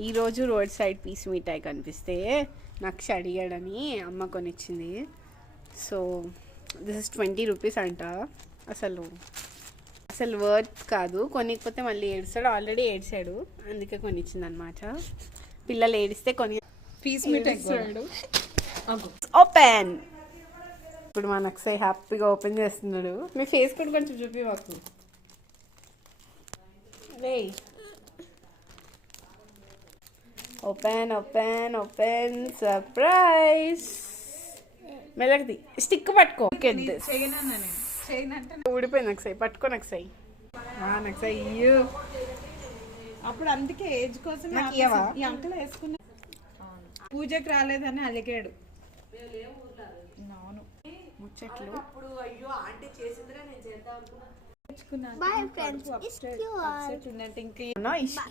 ఈరోజు road side piece మిఠాయి కనిపిస్తే నక్ష అడిగాడని అమ్మ కొనిచ్చింది. సో దిస్ ఇస్ 20 రూపీస్ అంట. అసలు వర్త్ కాదు, కొనికపోతే మళ్ళీ ఏడుస్తాడు. ఆల్రెడీ ఏడ్చాడు, అందుకే కొనిచ్చింది అనమాట. పిల్లలు ఏడిస్తే పీస్ మిఠాయి ఓపెన్. ఇప్పుడు మా నక్ష హ్యాపీగా ఓపెన్ చేస్తున్నాడు. మీ ఫేస్ కూడా కొంచెం చూపి మాకు. Open open open surprise. మెల్లగది స్టిక్ పట్టుకో. ఊడిపోయి నక్సాయి పట్టుకో. నక్సాయి నక్సాయి అప్పుడు అందుకే ఏజ్ కోసం ఈ అంకల్ వేసుకున్నా. పూజకి రాలేదని అలిగాడు. ముచ్చట్లు. ఇంకా